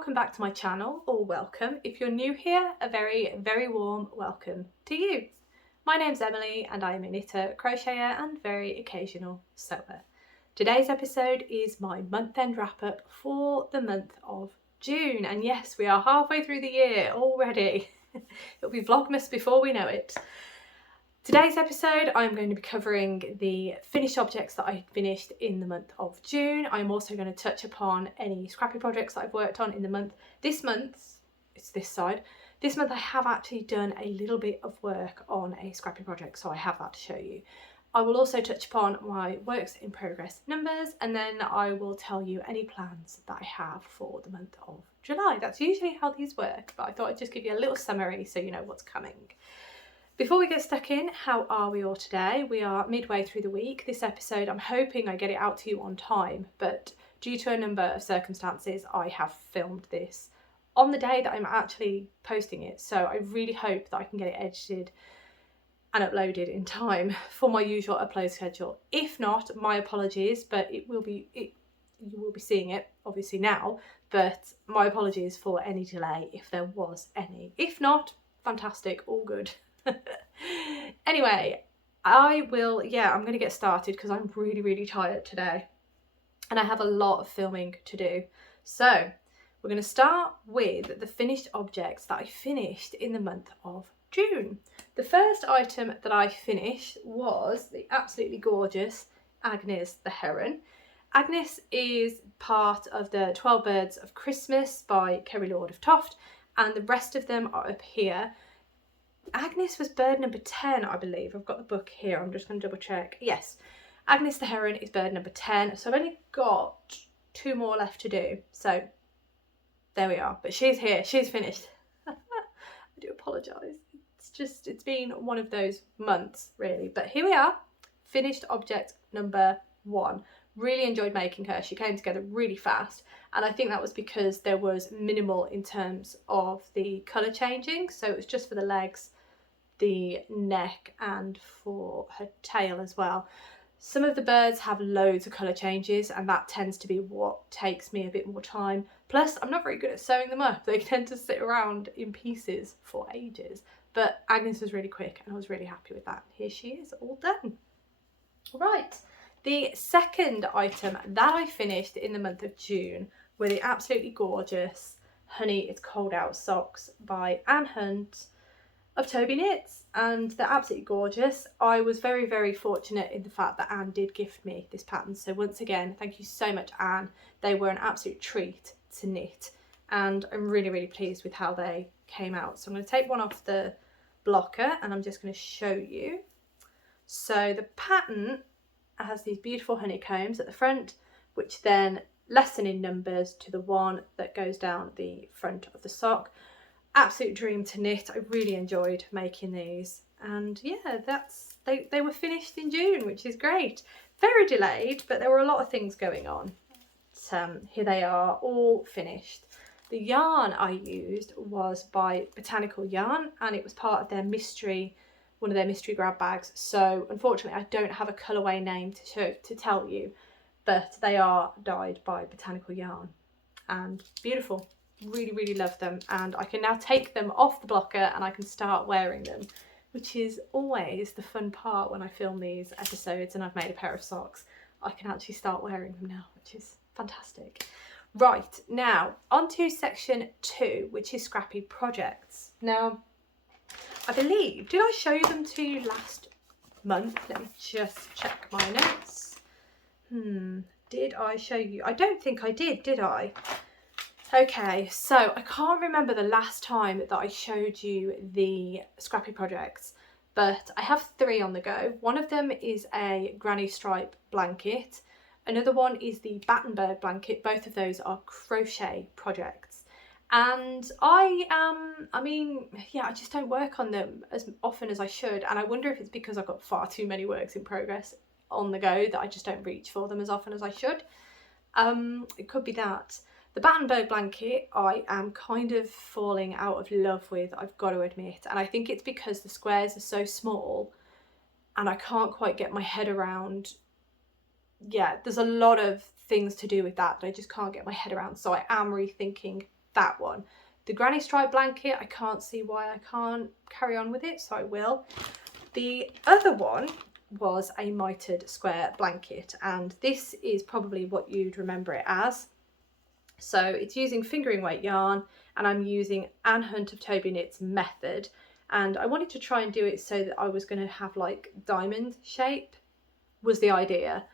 welcome back to my channel, or welcome. If you're new here, a very, very warm welcome to you. My name's Emily and I am a knitter, crocheter and very occasional sewer. Today's episode is my month-end wrap-up for the month of June, and yes, we are halfway through the year already. It'll be Vlogmas before we know it. Today's episode I'm going to be covering the finished objects that I finished in the month of June. I'm also going to touch upon any scrappy projects that I've worked on in the month. This month, it's this side, this month I have actually done a little bit of work on a scrappy project, so I have that to show you. I will also touch upon my works in progress numbers, and then I will tell you any plans that I have for the month of July. That's usually how these work, but I thought I'd just give you a little summary so you know what's coming. Before we get stuck in, how are we all today? We are midway through the week. This episode, I'm hoping I get it out to you on time, but due to a number of circumstances, I have filmed this on the day that I'm actually posting it. So I really hope that I can get it edited and uploaded in time for my usual upload schedule. If not, my apologies, but you will be seeing it obviously now, but my apologies for any delay if there was any. If not, fantastic, all good. Anyway, I'm going to get started because I'm really tired today and I have a lot of filming to do. So we're going to start with the finished objects that I finished in the month of June. The first item that I finished was the absolutely gorgeous Agnes the Heron. Agnes is part of the 12 Birds of Christmas by Kerry Lord of Toft, and the rest of them are up here. Agnes was bird number 10, I believe. I've got the book here, I'm just going to double check. Yes, Agnes the Heron is bird number 10, so I've only got 2 more left to do. So there we are, but she's here, she's finished. I do apologise. It's been one of those months really, but here we are, finished object number 1. Really enjoyed making her. She came together really fast, and I think that was because there was minimal in terms of the colour changing, so it was just for the legs, the neck and for her tail as well. Some of the birds have loads of colour changes, and that tends to be what takes me a bit more time. Plus, I'm not very good at sewing them up. They tend to sit around in pieces for ages. But Agnes was really quick and I was really happy with that. Here she is, all done. Right, the second item that I finished in the month of June were the absolutely gorgeous Honey It's Cold Out socks by Anne Hunt of Toby Knits, and they're absolutely gorgeous. I was very fortunate in the fact that Anne did gift me this pattern, so once again thank you so much, Anne. They were an absolute treat to knit and I'm really pleased with how they came out. So I'm going to take one off the blocker and I'm just going to show you. So the pattern has these beautiful honeycombs at the front, which then lessen in numbers to the one that goes down the front of the sock. Absolute dream to knit. I really enjoyed making these, and yeah, they were finished in June, which is great. Very delayed, but there were a lot of things going on. Here they are, all finished. The yarn I used was by Botanical Yarn, and it was part of their one of their mystery grab bags. So unfortunately I don't have a colourway name to tell you, but they are dyed by Botanical Yarn and beautiful. Really love them, and I can now take them off the blocker and I can start wearing them, which is always the fun part when I film these episodes and I've made a pair of socks. I can actually start wearing them now, which is fantastic. Right, now on to section 2, which is scrappy projects. Now I believe, did I show them to you last month? Let me just check my notes. Did I show you? I don't think I did I? Okay, so I can't remember the last time that I showed you the scrappy projects, but I have 3 on the go. One of them is a granny stripe blanket. Another one is the Battenberg blanket. Both of those are crochet projects. And I just don't work on them as often as I should. And I wonder if it's because I've got far too many works in progress on the go that I just don't reach for them as often as I should. It could be that. The Battenberg blanket I am kind of falling out of love with, I've got to admit. And I think it's because the squares are so small and I can't quite get my head around. Yeah, there's a lot of things to do with that I just can't get my head around. So I am rethinking that one. The granny stripe blanket, I can't see why I can't carry on with it, so I will. The other one was a mitered square blanket, and this is probably what you'd remember it as. So it's using fingering weight yarn, and I'm using Anne Hunt of Toby Knits method, and I wanted to try and do it so that I was going to have like diamond shape was the idea.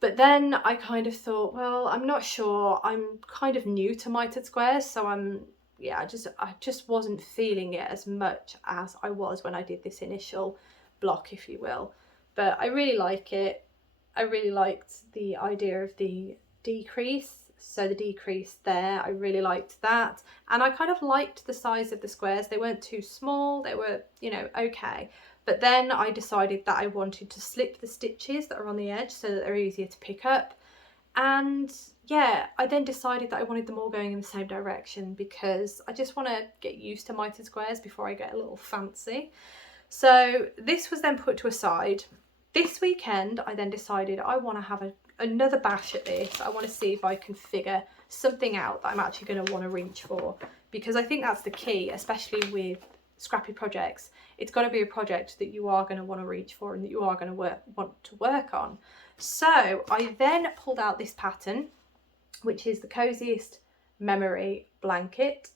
But then I kind of thought, well, I'm not sure, I'm kind of new to mitered squares, so I just wasn't feeling it as much as I was when I did this initial block, if you will. But I really like it. I really liked the idea of the decrease. So the decrease there, I really liked that. And I kind of liked the size of the squares. They weren't too small, they were, you know, okay. But then I decided that I wanted to slip the stitches that are on the edge so that they're easier to pick up. And yeah, I then decided that I wanted them all going in the same direction because I just want to get used to mitered squares before I get a little fancy. So this was then put to a side. This weekend, I then decided I want to have another bash at this. I want to see if I can figure something out that I'm actually going to want to reach for, because I think that's the key, especially with scrappy projects. It's got to be a project that you are going to want to reach for and that you are going to want to work on. So I then pulled out this pattern, which is the Coziest Memory Blanket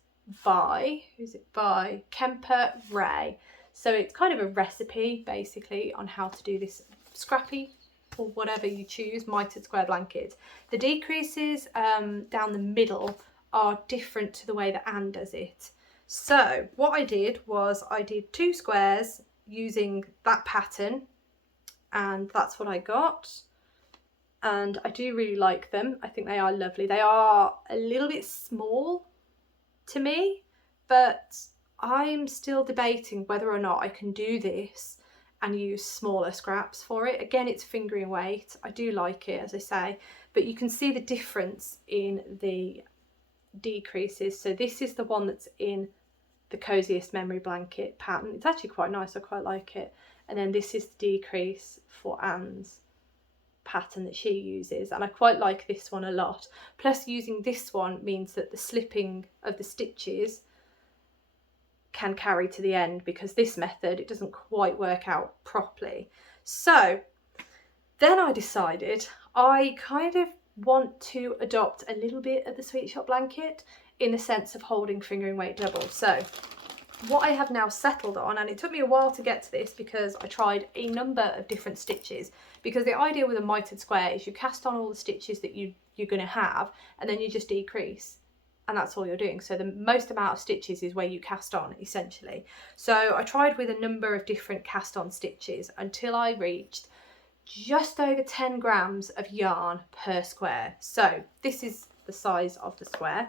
by, who's it by? Kemper Ray. So it's kind of a recipe basically on how to do this scrappy or whatever you choose mitered square blanket. The decreases down the middle are different to the way that Anne does it. So what I did was I did 2 squares using that pattern, and that's what I got. And I do really like them. I think they are lovely. They are a little bit small to me, but I'm still debating whether or not I can do this and use smaller scraps for it. Again, it's fingering weight. I do like it, as I say, but you can see the difference in the decreases. So this is the one that's in the Coziest Memory Blanket pattern. It's actually quite nice, I quite like it. And then this is the decrease for Anne's pattern that she uses, and I quite like this one a lot. Plus, using this one means that the slipping of the stitches can carry to the end, because this method, it doesn't quite work out properly. So then I decided I kind of want to adopt a little bit of the Sweet Shop blanket in the sense of holding fingering weight double. So what I have now settled on, and it took me a while to get to this because I tried a number of different stitches, because the idea with a mitered square is you cast on all the stitches that you're going to have, and then you just decrease, and that's all you're doing. So the most amount of stitches is where you cast on, essentially. So I tried with a number of different cast on stitches until I reached just over 10 grams of yarn per square. So this is the size of the square,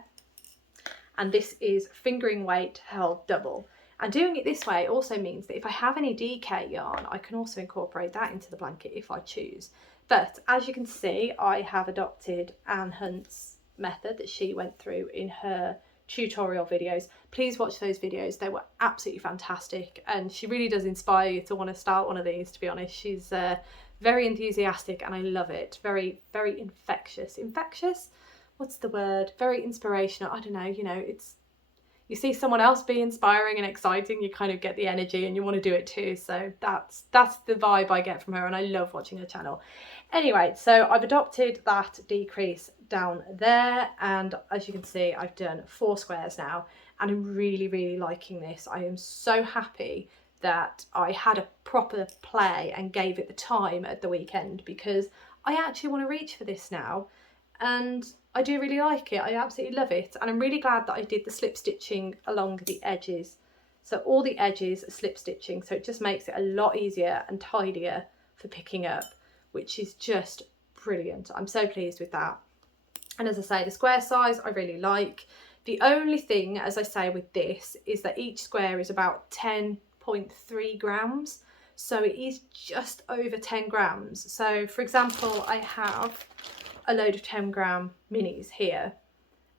and this is fingering weight held double. And doing it this way also means that if I have any DK yarn, I can also incorporate that into the blanket if I choose. But as you can see, I have adopted Anne Hunt's method that she went through in her tutorial videos. Please watch those videos, they were absolutely fantastic, and she really does inspire you to want to start one of these, to be honest. She's very enthusiastic and I love it. Very, very infectious. Infectious? What's the word? Very inspirational. I don't know, you know, it's, you see someone else be inspiring and exciting, you kind of get the energy and you want to do it too. So that's the vibe I get from her, and I love watching her channel. Anyway, so I've adopted that decrease down there, and as you can see, I've done 4 squares now, and I'm really, really liking this. I am so happy that I had a proper play and gave it the time at the weekend, because I actually want to reach for this now, and I do really like it. I absolutely love it, and I'm really glad that I did the slip stitching along the edges. So all the edges are slip stitching, so it just makes it a lot easier and tidier for picking up, which is just brilliant. I'm so pleased with that. And as I say, the square size I really like. The only thing, as I say, with this is that each square is about 10.3 grams. So it is just over 10 grams. So for example, I have a load of 10 gram minis here,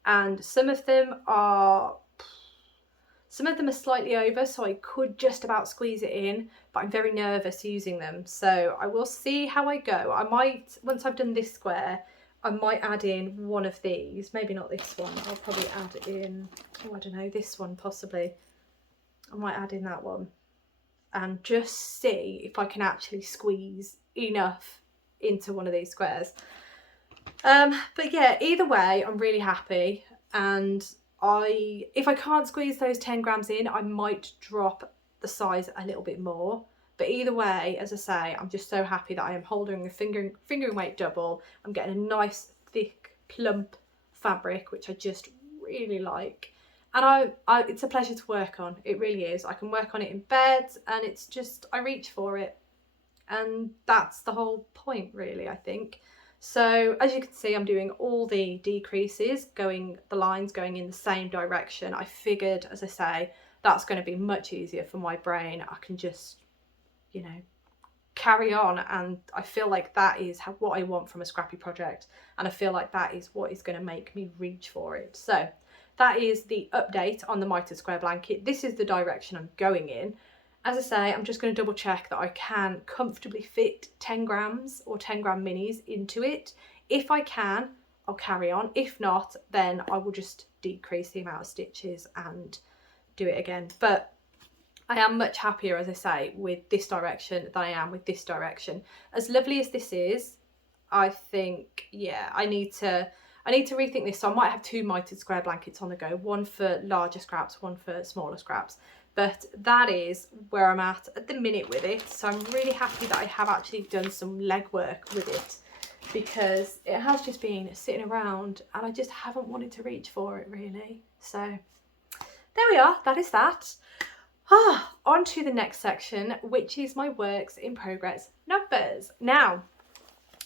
and some of them are slightly over, so I could just about squeeze it in, but I'm very nervous using them. So I will see how I go. I might, once I've done this square, I might add in one of these, maybe not this one, I'll probably add in, oh, I don't know, this one possibly. I might add in that one and just see if I can actually squeeze enough into one of these squares. But yeah, either way, I'm really happy, and if I can't squeeze those 10 grams in, I might drop the size a little bit more. But either way, as I say, I'm just so happy that I am holding the fingering weight double. I'm getting a nice thick plump fabric, which I just really like. And it's a pleasure to work on. It really is. I can work on it in bed, and it's just, I reach for it. And that's the whole point, really, I think. So as you can see, I'm doing all the decreases, the lines going in the same direction. I figured, as I say, that's going to be much easier for my brain. I can just, you know, carry on, and I feel like that is what I want from a scrappy project, and I feel like that is what is going to make me reach for it. So that is the update on the mitered square blanket. This is the direction I'm going in. As I say, I'm just going to double check that I can comfortably fit 10 grams or 10 gram minis into it. If I can, I'll carry on. If not, then I will just decrease the amount of stitches and do it again. But I am much happier, as I say, with this direction than I am with this direction. As lovely as this is, I think, yeah, I need to rethink this. So I might have 2 mitered square blankets on the go, one for larger scraps, one for smaller scraps. But that is where I'm at the minute with it. So I'm really happy that I have actually done some legwork with it, because it has just been sitting around and I just haven't wanted to reach for it really. So there we are, that is that. On to the next section, which is my works in progress numbers. Now,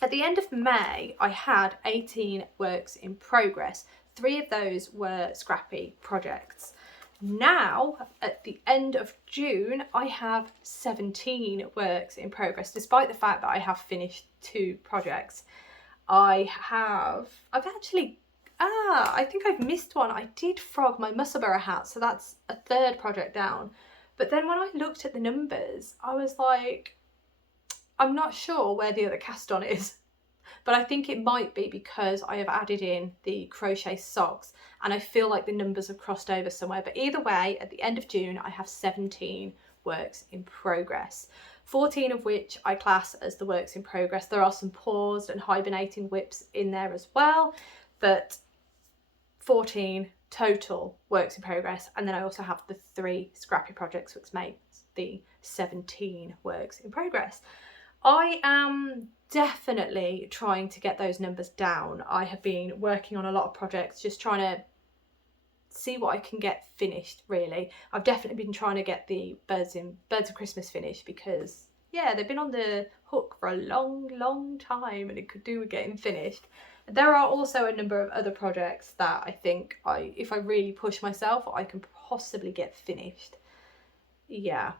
at the end of May, I had 18 works in progress. 3 of those were scrappy projects. Now, at the end of June, I have 17 works in progress, despite the fact that I have finished 2 projects. I think I've missed one. I did frog my Musselburgh hat, so that's a 3rd project down. But then when I looked at the numbers, I was like, I'm not sure where the other cast on is. But I think it might be because I have added in the crochet socks, and I feel like the numbers have crossed over somewhere. But either way, at the end of June, I have 17 works in progress, 14 of which I class as the works in progress. There are some paused and hibernating whips in there as well, but 14 total works in progress. And then I also have the 3 scrappy projects, which makes the 17 works in progress. I am definitely trying to get those numbers down. I have been working on a lot of projects, just trying to see what I can get finished, really. I've definitely been trying to get the Birds of Christmas finished, because yeah, they've been on the hook for a long time and it could do with getting finished. There are also a number of other projects that I think if I really push myself, I can possibly get finished. Yeah.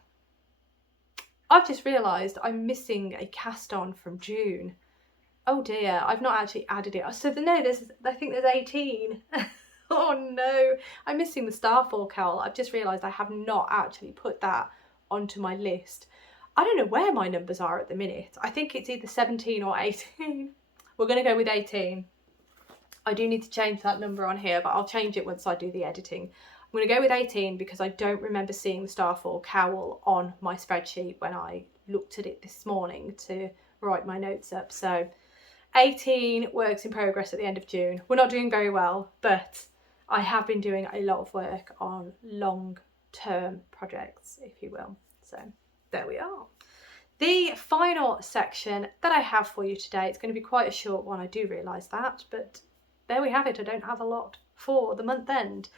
I've just realised I'm missing a cast on from June. Oh dear, I've not actually added it. So no, I think there's 18. Oh no, I'm missing the Starfall cowl. I've just realised I have not actually put that onto my list. I don't know where my numbers are at the minute. I think it's either 17 or 18. We're going to go with 18. I do need to change that number on here, but I'll change it once I do the editing. I'm going to go with 18 because I don't remember seeing the Starfall cowl on my spreadsheet when I looked at it this morning to write my notes up. So 18 works in progress at the end of June. We're not doing very well, but I have been doing a lot of work on long-term projects, if you will. So there we are. The final section that I have for you today, it's going to be quite a short one, I do realise that, but there we have it. I don't have a lot for the month end.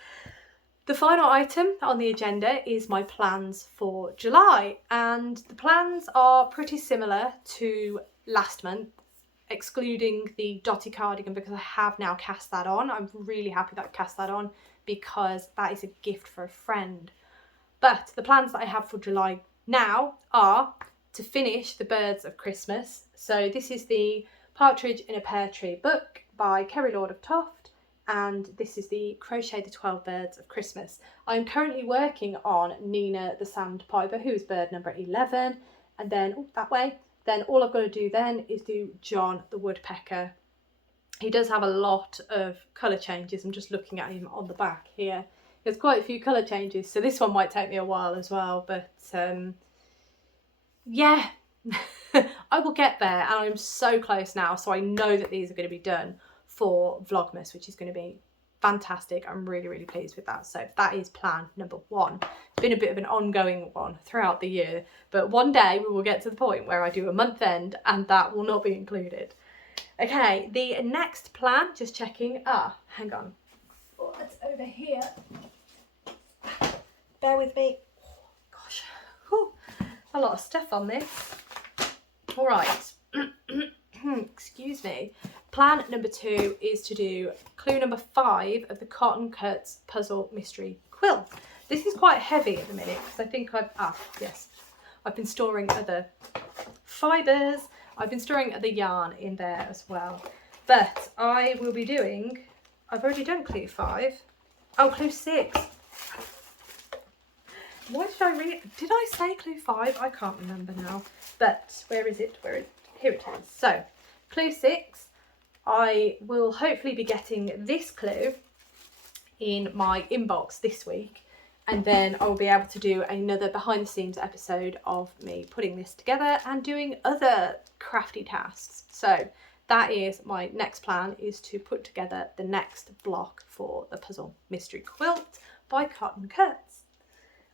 The final item on the agenda is my plans for July, and the plans are pretty similar to last month, excluding the dotty cardigan, because I have now cast that on. I'm really happy that I cast that on because that is a gift for a friend. But the plans that I have for July now are to finish the Birds of Christmas. So this is the Partridge in a Pear Tree book by Kerry Lord of Toft, and this is the Crochet the 12 Birds of Christmas. I'm currently working on Nina the Sandpiper, who is bird number 11, and then that way. Then all I've got to do then is do John the Woodpecker, he does have a lot of colour changes. I'm just looking at him on the back here. There's quite a few colour changes, so this one might take me a while as well, but yeah. I will get there, and I'm so close now, so I know that these are going to be done for Vlogmas, which is going to be fantastic. I'm really, really pleased with that. So that is plan number one. It's been a bit of an ongoing one throughout the year, but one day we will get to the point where I do a month end and that will not be included. Okay, the next plan, just checking, hang on, it's over here, bear with me. Oh, gosh, whew, a lot of stuff on this. All right, excuse me. Plan number 2 is to do clue number 5 of the Cotton Cuts Puzzle Mystery Quilt. This is quite heavy at the minute because I think I've been storing other fibres. I've been storing other yarn in there as well. But I will be doing, I've already done clue 5. Oh, clue 6. Why did I read? Did I say clue 5? I can't remember now. But where is it? Here it is. So, clue 6. I will hopefully be getting this clue in my inbox this week, and then I will be able to do another behind the scenes episode of me putting this together and doing other crafty tasks. So that is my next plan, is to put together the next block for the Puzzle Mystery Quilt by Cotton Cuts.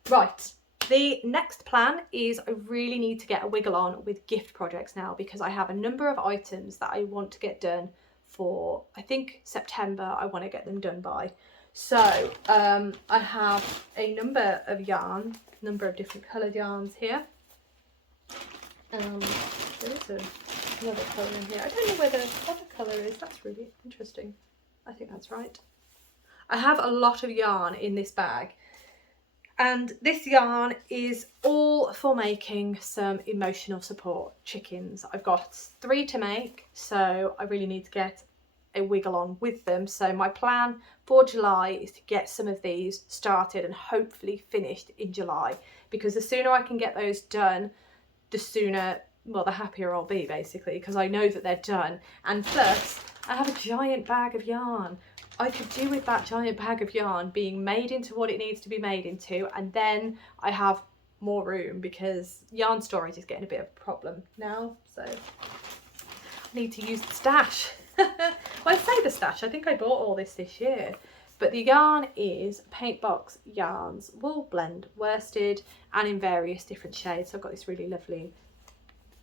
Right. The next plan is I really need to get a wiggle on with gift projects now, because I have a number of items that I want to get done for, I think September I want to get them done by. So I have a number of different coloured yarns here. There is another colour in here. I don't know what the colour is. That's really interesting. I think that's right. I have a lot of yarn in this bag. And this yarn is all for making some emotional support chickens. I've got 3 to make, so I really need to get a wiggle on with them. So my plan for July is to get some of these started and hopefully finished in July, because the sooner I can get those done, the sooner, well, the happier I'll be, basically, because I know that they're done. And plus, I have a giant bag of yarn. I could do with that giant bag of yarn being made into what it needs to be made into, and then I have more room, because yarn storage is getting a bit of a problem now, so I need to use the stash. Well, I say the stash, I think I bought all this year, but the yarn is Paint Box Yarns Wool Blend Worsted, and in various different shades. So I've got this really lovely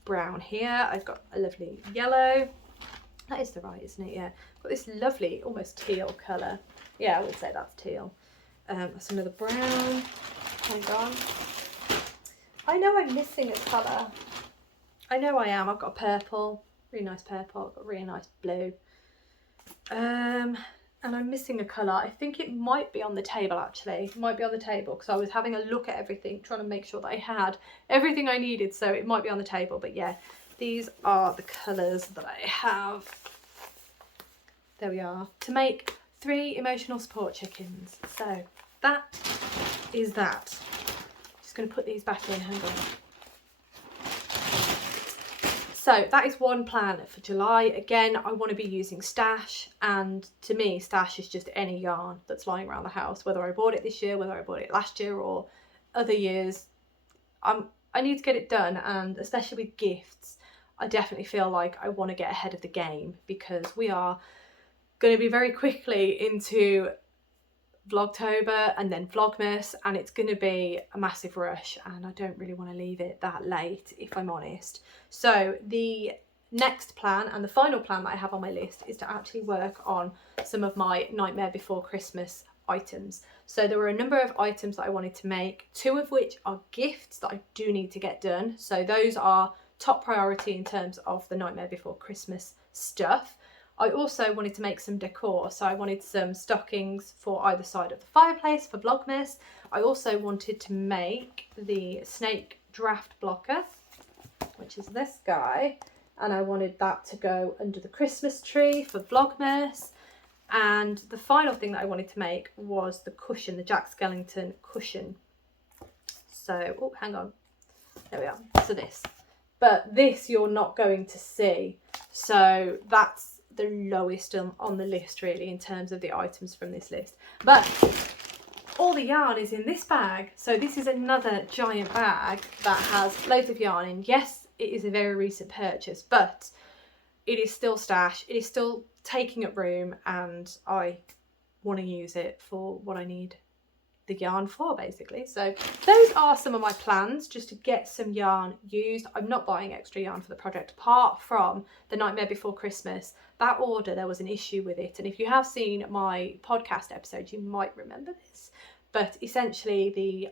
brown here, I've got a lovely yellow. That is the right, isn't it? Yeah. Got this lovely, almost teal colour. Yeah, I would say that's teal. That's another brown. Hang on. I know I'm missing a colour. I know I am. I've got a purple. Really nice purple. I've got a really nice blue. And I'm missing a colour. I think it might be on the table, actually. It might be on the table, because I was having a look at everything, trying to make sure that I had everything I needed. So it might be on the table. But yeah. These are the colours that I have. There we are. To make 3 emotional support chickens. So that is that. Just going to put these back in. Hang on. So that is one plan for July. Again, I want to be using stash, and to me, stash is just any yarn that's lying around the house, whether I bought it this year, whether I bought it last year or other years. I need to get it done, and especially with gifts, I definitely feel like I want to get ahead of the game, because we are going to be very quickly into Vlogtober and then Vlogmas, and it's going to be a massive rush, and I don't really want to leave it that late, if I'm honest. So the next plan, and the final plan that I have on my list, is to actually work on some of my Nightmare Before Christmas items. So there were a number of items that I wanted to make, 2 of which are gifts that I do need to get done. So those are top priority in terms of the Nightmare Before Christmas stuff. I also wanted to make some decor, so I wanted some stockings for either side of the fireplace for Vlogmas. I also wanted to make the snake draft blocker, which is this guy, and I wanted that to go under the Christmas tree for Vlogmas. And the final thing that I wanted to make was the cushion, the Jack Skellington cushion. So, oh, hang on, there we are. So this. But this you're not going to see, so that's the lowest on the list really in terms of the items from this list. But all the yarn is in this bag. So this is another giant bag that has loads of yarn in. Yes, it is a very recent purchase, but it is still stash. It is still taking up room, and I want to use it for what I need the yarn for, basically. So those are some of my plans, just to get some yarn used. I'm not buying extra yarn for the project, apart from the Nightmare Before Christmas. That order, there was an issue with it, and if you have seen my podcast episode, you might remember this. But essentially the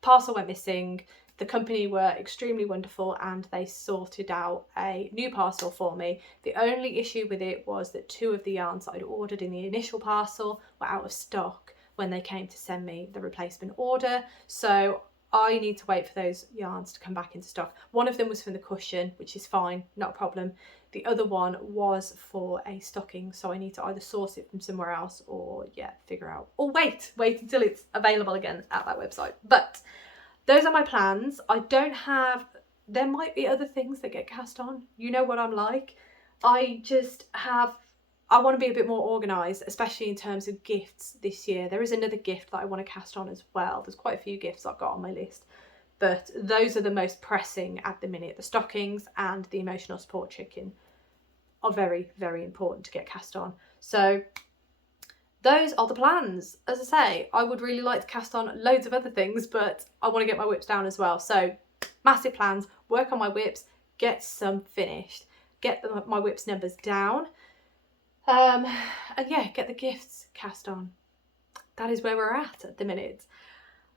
parcel went missing. The company were extremely wonderful and they sorted out a new parcel for me. The only issue with it was that 2 of the yarns that I'd ordered in the initial parcel were out of stock when they came to send me the replacement order. So I need to wait for those yarns to come back into stock. One of them was from the cushion, which is fine, not a problem. The other one was for a stocking, so I need to either source it from somewhere else or figure out, or wait until it's available again at that website. But those are my plans. There might be other things that get cast on. You know what I'm like. I want to be a bit more organised, especially in terms of gifts this year. There is another gift that I want to cast on as well. There's quite a few gifts I've got on my list, but those are the most pressing at the minute. The stockings and the emotional support chicken are very, very important to get cast on. So those are the plans. As I say, I would really like to cast on loads of other things, but I want to get my whips down as well. So massive plans, work on my whips, get some finished, get my whips numbers down. And get the gifts cast on. That is where we're at the minute.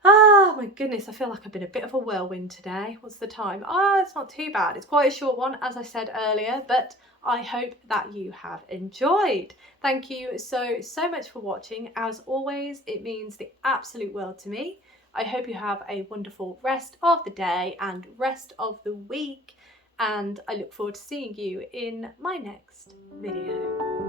Ah, my goodness, I feel like I've been a bit of a whirlwind today. What's the time? It's not too bad. It's quite a short one, as I said earlier, but I hope that you have enjoyed. Thank you so much for watching. As always, it means the absolute world to me. I hope you have a wonderful rest of the day and rest of the week, and I look forward to seeing you in my next video.